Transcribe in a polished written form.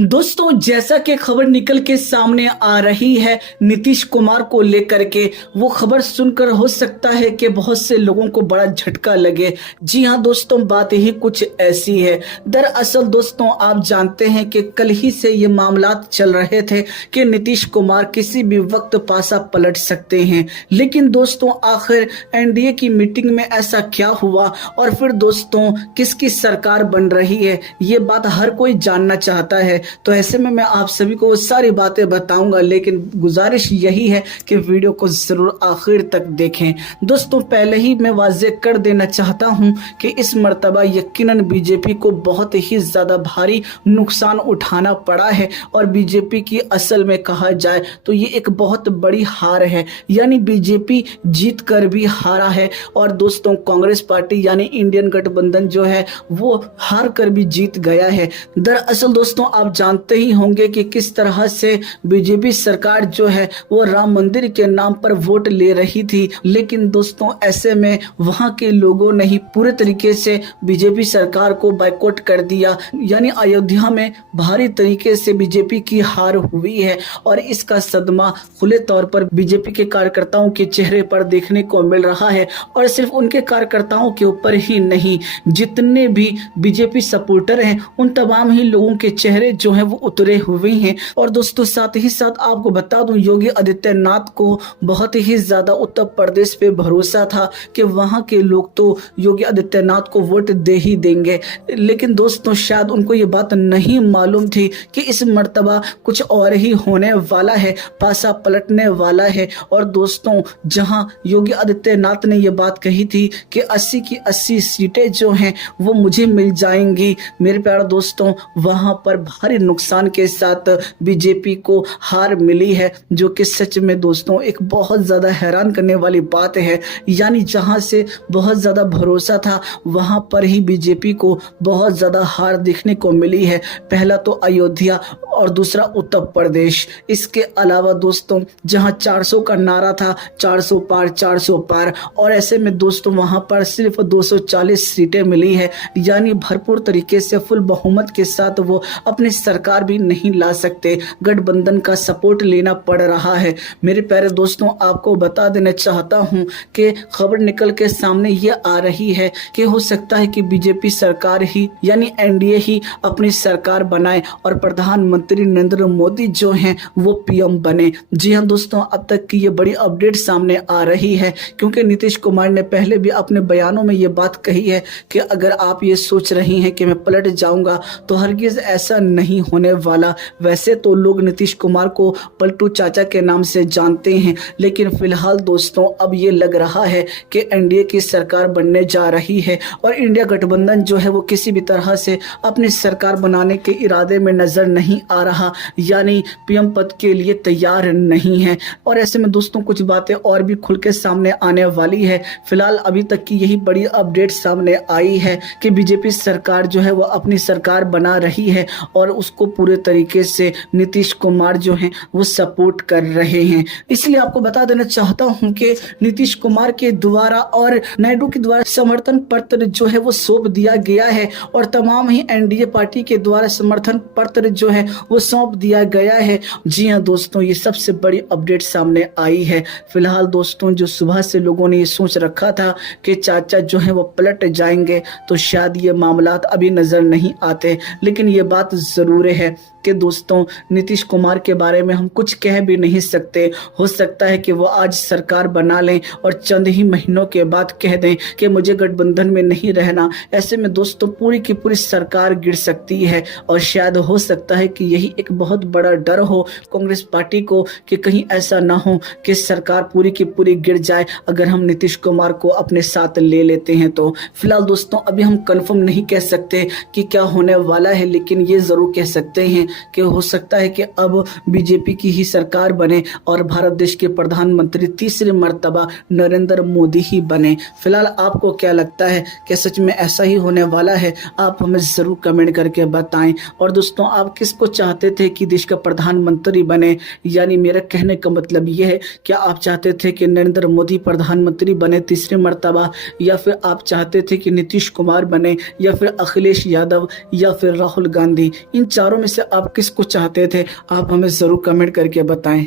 दोस्तों, जैसा कि खबर निकल के सामने आ रही है नीतीश कुमार को लेकर के, वो खबर सुनकर हो सकता है कि बहुत से लोगों को बड़ा झटका लगे। जी हां दोस्तों, बात ही कुछ ऐसी है। दरअसल दोस्तों, आप जानते हैं कि कल ही से ये मामलात चल रहे थे कि नीतीश कुमार किसी भी वक्त पासा पलट सकते हैं। लेकिन दोस्तों, आखिर एनडीए की मीटिंग में ऐसा क्या हुआ और फिर दोस्तों किसकी सरकार बन रही है, ये बात हर कोई जानना चाहता है। तो ऐसे में मैं आप सभी को वो सारी बातें बताऊंगा, लेकिन गुजारिश यही है कि वीडियो को जरूर आखिर तक देखें। दोस्तों, पहले ही मैं वाज़ेह कर देना चाहता हूं कि इस मर्तबा यकीनन बीजेपी को बहुत ही ज़्यादा भारी नुकसान उठाना पड़ा है और बीजेपी की असल में कहा जाए तो ये एक बहुत बड़ी हार है। यानी बीजेपी जीत कर भी हारा है और दोस्तों कांग्रेस पार्टी यानी इंडियन गठबंधन जो है वो हार कर भी जीत गया है। दरअसल दोस्तों, आप जानते ही होंगे कि किस तरह से बीजेपी सरकार जो है वो राम मंदिर के नाम पर वोट ले रही थी। लेकिन दोस्तों, ऐसे में वहां के लोगों ने ही पूरे तरीके से बीजेपी सरकार को बायकॉट कर दिया। यानी अयोध्या में भारी तरीके से बीजेपी की हार हुई है और इसका सदमा खुले तौर पर बीजेपी के कार्यकर्ताओं के चेहरे पर देखने को मिल रहा है। और सिर्फ उनके कार्यकर्ताओं के ऊपर ही नहीं, जितने भी बीजेपी सपोर्टर हैं उन तमाम ही लोगों के चेहरे जो हैं वो उतरे हुए हैं। और दोस्तों, साथ ही साथ आपको बता दूं, योगी आदित्यनाथ को बहुत ही ज्यादा उत्तर प्रदेश पे भरोसा था कि वहां के लोग तो योगी आदित्यनाथ को वोट दे ही देंगे। लेकिन दोस्तों, शायद उनको ये बात नहीं मालूम थी कि इस मर्तबा कुछ और ही होने वाला है, पासा पलटने वाला है। और दोस्तों, जहां योगी आदित्यनाथ ने ये बात कही थी कि 80 की 80 सीटें जो हैं वो मुझे मिल जाएंगी, मेरे प्यारे दोस्तों, वहां पर भारी नुकसान के साथ बीजेपी को हार मिली है, जो कि सच में दोस्तों एक बहुत ज्यादा हैरान करने वाली बात है। यानी जहां से बहुत ज्यादा भरोसा था वहां पर ही बीजेपी को बहुत ज्यादा हार देखने को मिली है। पहला तो अयोध्या और दूसरा उत्तर प्रदेश। इसके अलावा दोस्तों, जहां 400 का नारा था, 400 पार 400 पार, और ऐसे में दोस्तों वहां पर सिर्फ 240 सीटें मिली है। यानी भरपूर तरीके से फुल बहुमत के साथ वो अपनी सरकार भी नहीं ला सकते, गठबंधन का सपोर्ट लेना पड़ रहा है। मेरे प्यारे दोस्तों, आपको बता देना चाहता हूं कि खबर निकल के सामने ये आ रही है कि हो सकता है कि बीजेपी सरकार ही यानी एनडीए ही अपनी सरकार बनाए और प्रधानमंत्री नरेंद्र मोदी जो हैं वो पीएम बने। जी हां दोस्तों, अब तक की ये बड़ी अपडेट सामने आ रही है, क्योंकि नीतीश कुमार ने पहले भी अपने बयानों में ये बात कही है कि अगर आप ये सोच रही हैं कि मैं पलट जाऊंगा तो हरगिज ऐसा नहीं होने वाला। वैसे तो लोग नीतीश कुमार को पलटू चाचा के नाम से जानते हैं, लेकिन फिलहाल दोस्तों अब ये लग रहा है कि एनडीए की सरकार बनने जा रही है और इंडिया गठबंधन जो है वो किसी भी तरह से अपनी सरकार बनाने के इरादे में नजर नहीं आ रहा, यानी पीएम पद के लिए तैयार नहीं है। और ऐसे में दोस्तों कुछ बातें और भी खुल के सामने आने वाली है। फिलहाल अभी तक की यही बड़ी अपडेट सामने आई है कि बीजेपी सरकार जो है वो अपनी सरकार बना रही है और उसको पूरे तरीके से नीतीश कुमार जो हैं वो सपोर्ट कर रहे हैं। इसलिए आपको बता देना चाहता हूं कि नीतीश कुमार के द्वारा और नायडू के द्वारा समर्थन पत्र जो है वो सौंप दिया गया है और तमाम ही एनडीए पार्टी के द्वारा समर्थन पत्र जो है वो सौंप दिया गया है। जी हां दोस्तों, ये सबसे बड़ी अपडेट सामने आई है। फिलहाल दोस्तों, जो सुबह से लोगों ने ये सोच रखा था कि चाचा जो है वो पलट जाएंगे, तो शायद ये मामलात अभी नजर नहीं आते। लेकिन ये बात जरूर है कि दोस्तों नीतीश कुमार के बारे में हम कुछ कह भी नहीं सकते। हो सकता है कि वो आज सरकार बना लें और चंद ही महीनों के बाद कह दें कि मुझे गठबंधन में नहीं रहना। ऐसे में दोस्तों पूरी की पूरी सरकार गिर सकती है और शायद हो सकता है कि यही एक बहुत बड़ा डर हो कांग्रेस पार्टी को कि कहीं ऐसा ना हो कि सरकार पूरी की पूरी गिर जाए अगर हम नीतीश कुमार को अपने साथ ले लेते हैं। तो फिलहाल दोस्तों अभी हम कंफर्म नहीं कह सकते कि क्या होने वाला है, लेकिन ये जरूर कह सकते हैं कि हो सकता है कि अब बीजेपी की ही सरकार बने और भारत देश के प्रधानमंत्री तीसरी मर्तबा नरेंद्र मोदी ही बने। फिलहाल आपको क्या लगता है कि सच में ऐसा ही होने वाला है? आप हमें जरूर कमेंट करके बताएं। और दोस्तों, आप किसको चाहते थे कि देश का प्रधानमंत्री बने? यानी मेरा कहने का मतलब यह है, क्या आप चाहते थे कि नरेंद्र मोदी प्रधानमंत्री बने तीसरी मर्तबा, या फिर आप चाहते थे कि नीतीश कुमार बने, या फिर अखिलेश यादव, या फिर राहुल गांधी? इन चारों में से आप किसको चाहते थे, आप हमें ज़रूर कमेंट करके बताएं।